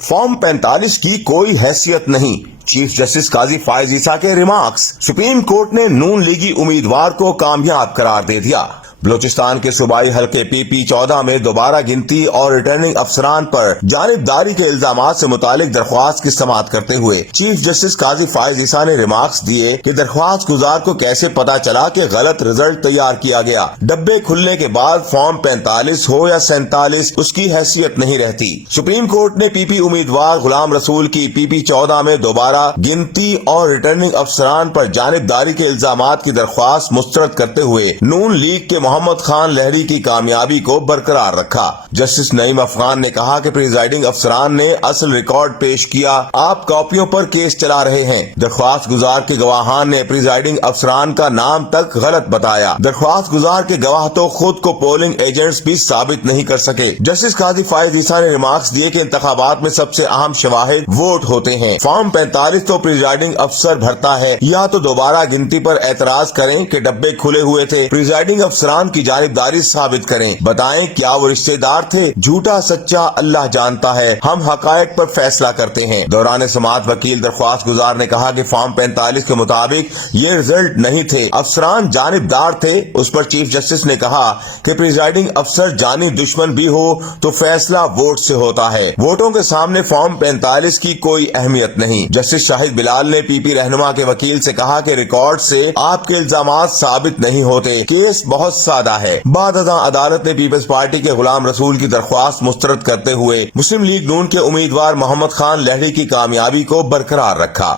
Form 45 की कोई हैसियत नहीं, चीफ जस्टिस काजी फायज ईसा के रिमार्क्स। सुप्रीम कोर्ट ने नून लीगी उम्मीदवार को कामयाब करार दे दिया। बलूचिस्तान के सूबाई हल्के PP 14 में दोबारा गिनती और रिटर्निंग अफसरान पर जानिबदारी के इल्जामात से मुतालिक दरख्वास्त की समाअत करते हुए चीफ जस्टिस काजी फायज ईसा ने रिमार्क्स दिए कि दरख्वास्त गुजार को कैसे पता चला कि गलत रिजल्ट तैयार किया गया। डब्बे खुलने के बाद फॉर्म 45 हो या 47 उसकी हैसियत नहीं रहती। सुप्रीम कोर्ट ने PP उम्मीदवार गुलाम रसूल की PP 14 में दोबारा गिनती और रिटर्निंग अफसरान पर जानिबदारी के इल्जामात की दरख्वास्त मुस्तरद करते हुए नून लीग के मोहम्मद खान लहरी की कामयाबी को बरकरार रखा। जस्टिस नईम अफगान ने कहा कि प्रिजाइडिंग अफसरान ने असल रिकॉर्ड पेश किया, आप कॉपियों पर केस चला रहे हैं। दरख्वास्त गुजार के गवाहान ने प्रिजाइडिंग अफसरान का नाम तक गलत बताया। दरख्वास्त गुजार के गवाह तो खुद को पोलिंग एजेंट्स भी साबित नहीं कर सके। जस्टिस काजी फायज ईसा ने रिमार्क्स दिए कि इंतखाबात में सबसे अहम शवाहिद वोट होते हैं। फॉर्म 45 तो प्रिजाइडिंग अफसर भरता है, या तो दोबारा गिनती पर एतराज करें कि डब्बे खुले हुए थे, प्रिजाइडिंग अफसरान की जानिबदारी साबित करें, बताएं क्या वो रिश्तेदार थे। झूठा सच्चा अल्लाह जानता है, हम हकायक पर फैसला करते हैं। दौरान समाअत वकील दरख्वास्त गुजार ने कहा कि फॉर्म 45 के मुताबिक ये रिजल्ट नहीं थे, अफसरान जानिबदार थे। उस पर चीफ जस्टिस ने कहा कि प्रिजाइडिंग अफसर जानी दुश्मन भी हो तो फैसला वोट से होता है, वोटों के सामने फॉर्म 45 की कोई अहमियत नहीं। जस्टिस शाहिद बिलाल ने PP रहनुमा के वकील से कहा कि रिकॉर्ड से आपके इल्जामात साबित नहीं होते, केस बहुत सादा है। बाद अदालत ने पीपल्स पार्टी के गुलाम रसूल की दरख्वास्त मुस्तरद करते हुए मुस्लिम लीग नून के उम्मीदवार मोहम्मद खान लहरी की कामयाबी को बरकरार रखा।